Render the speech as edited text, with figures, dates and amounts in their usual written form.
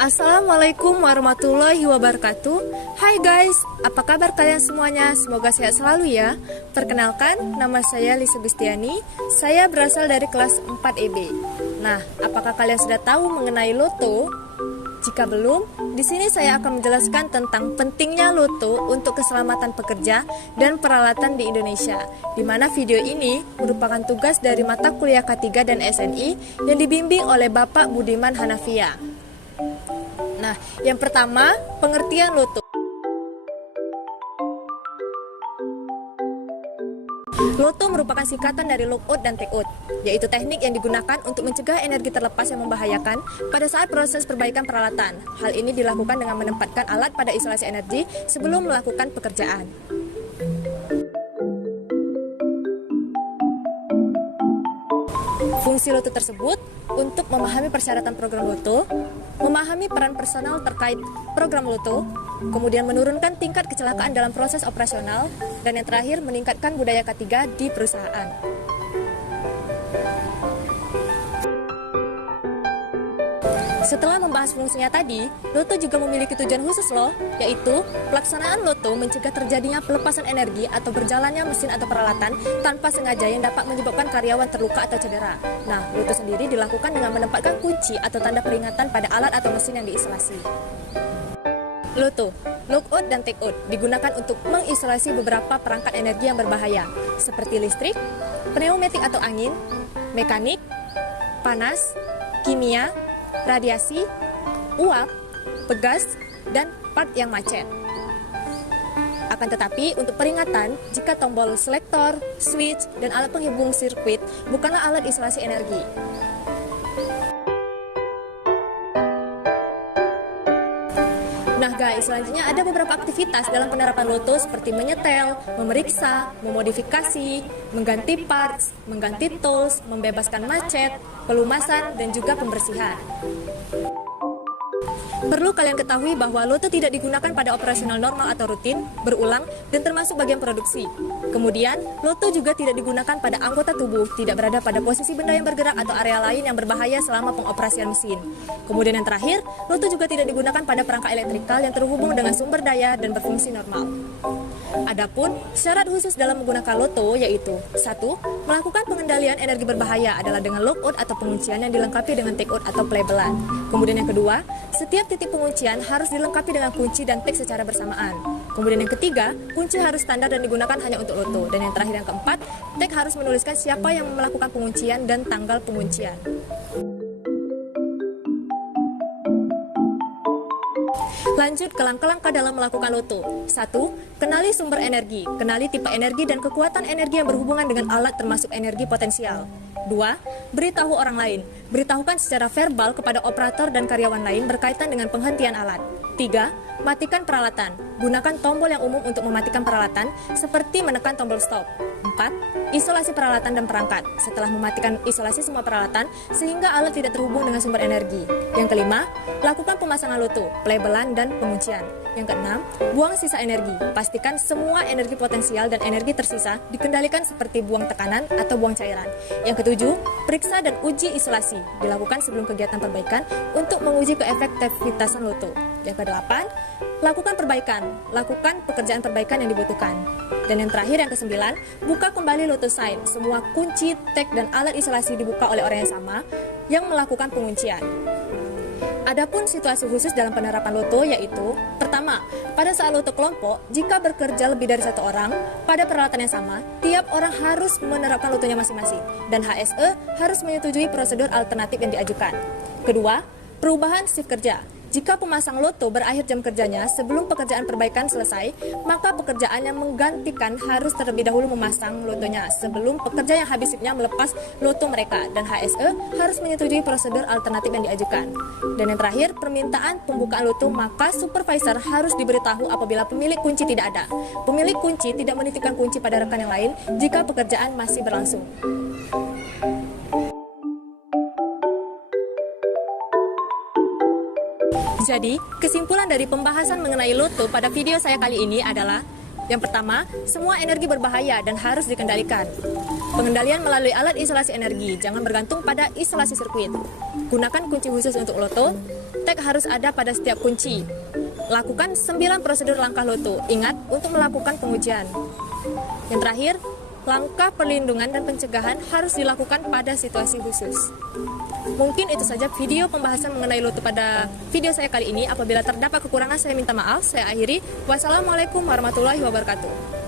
Assalamualaikum warahmatullahi wabarakatuh. Hai guys, apa kabar kalian semuanya? Semoga sehat selalu ya. Perkenalkan, nama saya Lisa Gustiani. Saya berasal dari kelas 4 EB. Nah, apakah kalian sudah tahu mengenai loto? Jika belum, di sini saya akan menjelaskan tentang pentingnya loto untuk keselamatan pekerja dan peralatan di Indonesia. Di mana video ini merupakan tugas dari mata kuliah K3 dan SNI yang dibimbing oleh Bapak Budiman Hanafia. Nah, yang pertama, pengertian loto. Loto merupakan singkatan dari lockout dan takeout, yaitu teknik yang digunakan untuk mencegah energi terlepas yang membahayakan pada saat proses perbaikan peralatan. Hal ini dilakukan dengan menempatkan alat pada isolasi energi sebelum melakukan pekerjaan. Fungsi loto tersebut untuk memahami persyaratan program loto, memahami peran personal terkait program loto, kemudian menurunkan tingkat kecelakaan dalam proses operasional, dan yang terakhir meningkatkan budaya K3 di perusahaan. Setelah membahas fungsinya tadi, loto juga memiliki tujuan khusus loh, yaitu pelaksanaan loto mencegah terjadinya pelepasan energi atau berjalannya mesin atau peralatan tanpa sengaja yang dapat menyebabkan karyawan terluka atau cedera. Nah, loto sendiri dilakukan dengan menempatkan kunci atau tanda peringatan pada alat atau mesin yang diisolasi. Loto, lockout dan takeout digunakan untuk mengisolasi beberapa perangkat energi yang berbahaya, seperti listrik, pneumatik atau angin, mekanik, panas, kimia, radiasi, uap, pegas, dan part yang macet. Akan tetapi, untuk peringatan, jika tombol selektor, switch, dan alat penghubung sirkuit bukanlah alat isolasi energi. Nah guys, selanjutnya ada beberapa aktivitas dalam penerapan loto seperti menyetel, memeriksa, memodifikasi, mengganti parts, mengganti tools, membebaskan macet, pelumasan, dan juga pembersihan. Perlu kalian ketahui bahwa loto tidak digunakan pada operasional normal atau rutin, berulang, dan termasuk bagian produksi. Kemudian, loto juga tidak digunakan pada anggota tubuh, tidak berada pada posisi benda yang bergerak atau area lain yang berbahaya selama pengoperasian mesin. Kemudian yang terakhir, loto juga tidak digunakan pada perangkat elektrikal yang terhubung dengan sumber daya dan berfungsi normal. Adapun syarat khusus dalam menggunakan loto yaitu 1. Melakukan pengendalian energi berbahaya adalah dengan lockout atau penguncian yang dilengkapi dengan takeout atau pelabelan. Kemudian yang kedua, setiap titik penguncian harus dilengkapi dengan kunci dan tag secara bersamaan. Kemudian yang ketiga, kunci harus standar dan digunakan hanya untuk loto. Dan yang terakhir yang keempat, tag harus menuliskan siapa yang melakukan penguncian dan tanggal penguncian. Lanjut ke langkah-langkah dalam melakukan loto. 1. Kenali sumber energi. Kenali tipe energi dan kekuatan energi yang berhubungan dengan alat termasuk energi potensial. 2. Beritahu orang lain. Beritahukan secara verbal kepada operator dan karyawan lain berkaitan dengan penghentian alat. 3. Matikan peralatan. Gunakan tombol yang umum untuk mematikan peralatan, seperti menekan tombol stop. 4. Isolasi peralatan dan perangkat. Setelah mematikan isolasi semua peralatan, sehingga alat tidak terhubung dengan sumber energi. Yang kelima, lakukan pemasangan loto, pelabelan, dan penguncian. Yang keenam, buang sisa energi. Pastikan semua energi potensial dan energi tersisa dikendalikan seperti buang tekanan atau buang cairan. Yang ketujuh, periksa dan uji isolasi. Dilakukan sebelum kegiatan perbaikan untuk menguji keefektivitasan loto. Yang kedelapan, lakukan perbaikan. Lakukan pekerjaan perbaikan yang dibutuhkan. Dan yang terakhir, yang kesembilan, buka kembali loto sign. Semua kunci, tag, dan alat isolasi dibuka oleh orang yang sama yang melakukan penguncian. Adapun situasi khusus dalam penerapan loto yaitu, pertama, pada saat loto kelompok, jika bekerja lebih dari satu orang pada peralatan yang sama, tiap orang harus menerapkan lotonya masing-masing, dan HSE harus menyetujui prosedur alternatif yang diajukan. Kedua, perubahan shift kerja. Jika pemasang loto berakhir jam kerjanya sebelum pekerjaan perbaikan selesai, maka pekerjaan yang menggantikan harus terlebih dahulu memasang lotonya sebelum pekerja yang habis shiftnya melepas loto mereka, dan HSE harus menyetujui prosedur alternatif yang diajukan. Dan yang terakhir, permintaan pembukaan loto, maka supervisor harus diberitahu apabila pemilik kunci tidak ada. Pemilik kunci tidak menitipkan kunci pada rekan yang lain jika pekerjaan masih berlangsung. Jadi, kesimpulan dari pembahasan mengenai loto pada video saya kali ini adalah: yang pertama, semua energi berbahaya dan harus dikendalikan. Pengendalian melalui alat isolasi energi, jangan bergantung pada isolasi sirkuit. Gunakan kunci khusus untuk loto, tag harus ada pada setiap kunci. Lakukan 9 prosedur langkah loto, ingat untuk melakukan pengujian. Yang terakhir, langkah perlindungan dan pencegahan harus dilakukan pada situasi khusus. Mungkin itu saja video pembahasan mengenai loto pada video saya kali ini. Apabila terdapat kekurangan, saya minta maaf. Saya akhiri. Wassalamualaikum warahmatullahi wabarakatuh.